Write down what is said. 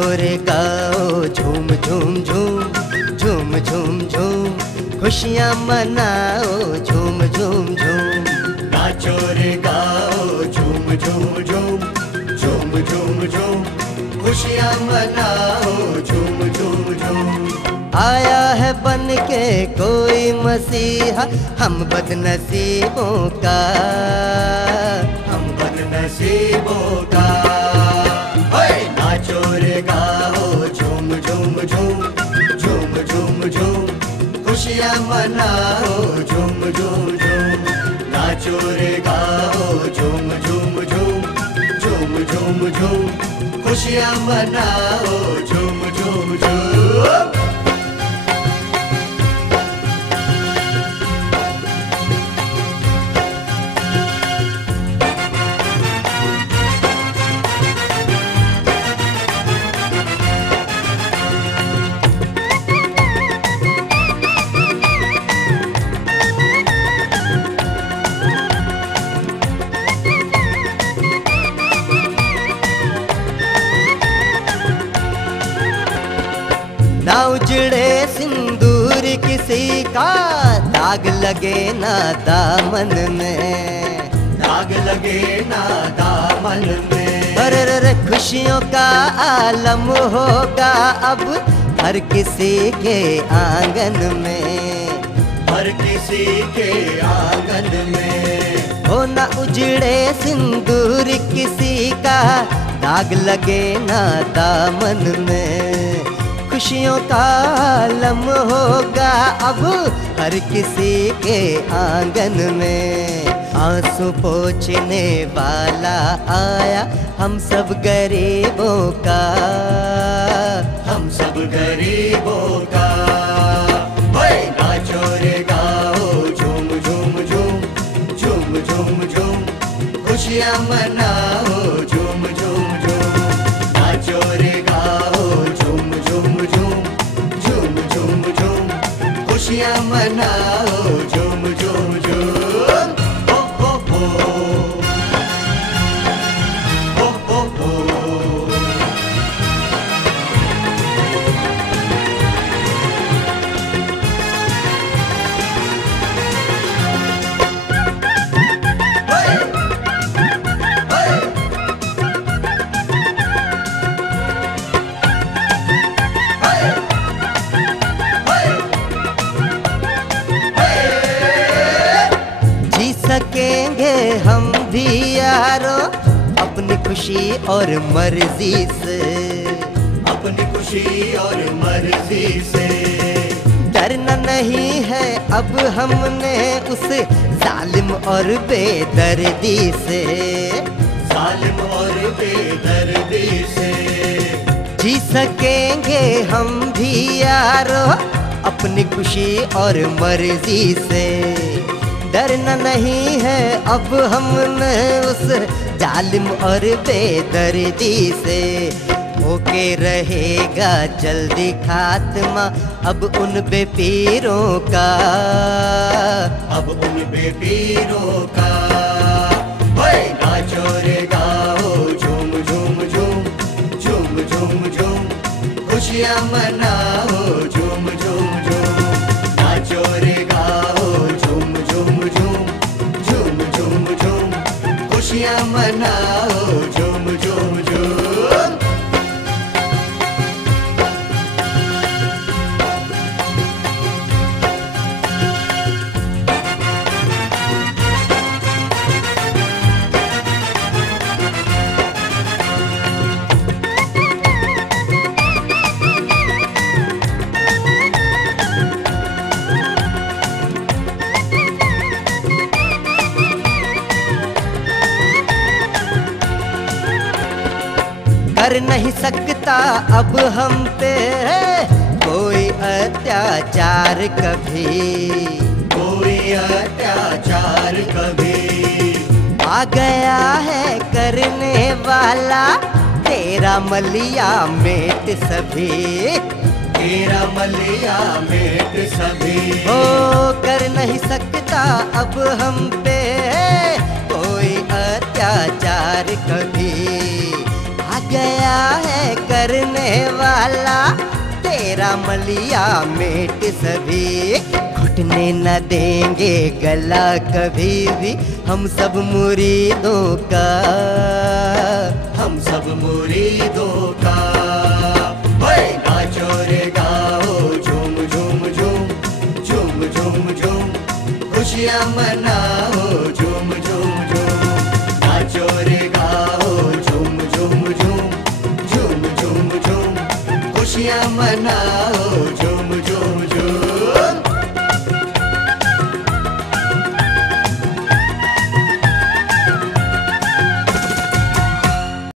नाचो रे गाओ झूम झूम झूम, झूम झूम झूम, खुशियाँ मनाओ झूम झूम झूम। नाचो रे गाओ झूम झूम झूम, झूम झूम झूम, खुशियाँ मनाओ झूम झूम झूम। आया है बन के कोई मसीहा हम बदनसीबों का, हम बदनसीबों का। नाचो रे गाओ झूम झूम झूम, झूम झूम झूम, खुशियाँ मनाओ झूम झूम झूम। नाचो रे गाओ झूम झूम झूम, झूम झूम झूम, खुशियाँ मनाओ झूम झूम झूम। ना उजड़े सिंदूर किसी का, दाग लगे ना दामन में, दाग लगे ना दामन में। अरे खुशियों का आलम होगा अब हर किसी के आंगन में, हर किसी के आंगन में। हो ना उजड़े सिंदूर किसी का, दाग लगे ना दामन में, खुशियों का आलम होगा अब हर किसी के आंगन में। आंसू पोंछने वाला आया हम सब गरीबों का, हम सब गरीबों का। नाचो रे गाओ झूम झूम झूम, झूम झूम झूम, खुशियाँ मनाओ झूम झूम झूम। नाचो रे गाओ झूम झूम झूम, झूम झूम झूम, खुशियाँ मनाओ झूम झूम झूम। हो हो हो, हो हो हो। सकेंगे हम भी यारो अपनी खुशी और मर्जी से, अपनी खुशी और मर्जी से। डरना नहीं है अब हमने उस जालिम और बेदर्दी से, जालिम और बेदर्दी से। जी सकेंगे हम भी यारो अपनी खुशी और मर्जी से। डरना नहीं है अब हमने उस जालिम और बेदर्दी से। होके रहेगा जल्दी खात्मा अब उन बेपीरों का, अब उन बेपीरों का। नाचो रे गाओ झूम झूम झूम, झूम झूम झूम, खुशियाँ मनाओ झूम झूम झूम। नाचो रे गाओ झूम झूम झूम, झूम झूम झूम, खुशियाँ मनाओ झूम झूम झूम। कर नहीं सकता अब हम पे कोई अत्याचार कभी, कोई अत्याचार कभी। आ गया है करने वाला तेरा मलिया मेट सभी, तेरा मलिया मेट सभी। हो कर नहीं सकता अब हम पे कोई अत्याचार कभी। आ गया है करने मलिया मलिया मेट सभी, घुटने न देंगे गला कभी भी, हम सब मुरीदों का, हम सब मुरीदों का। ओए नाचो रे गाओ झूम झूम झूम, झूम झूम झूम, खुशियाँ मनाओ झूम झूम झूम। नाचो रे गाओ झूम झूम झूम, झूम झूम झूम, खुशियाँ मनाओ झूम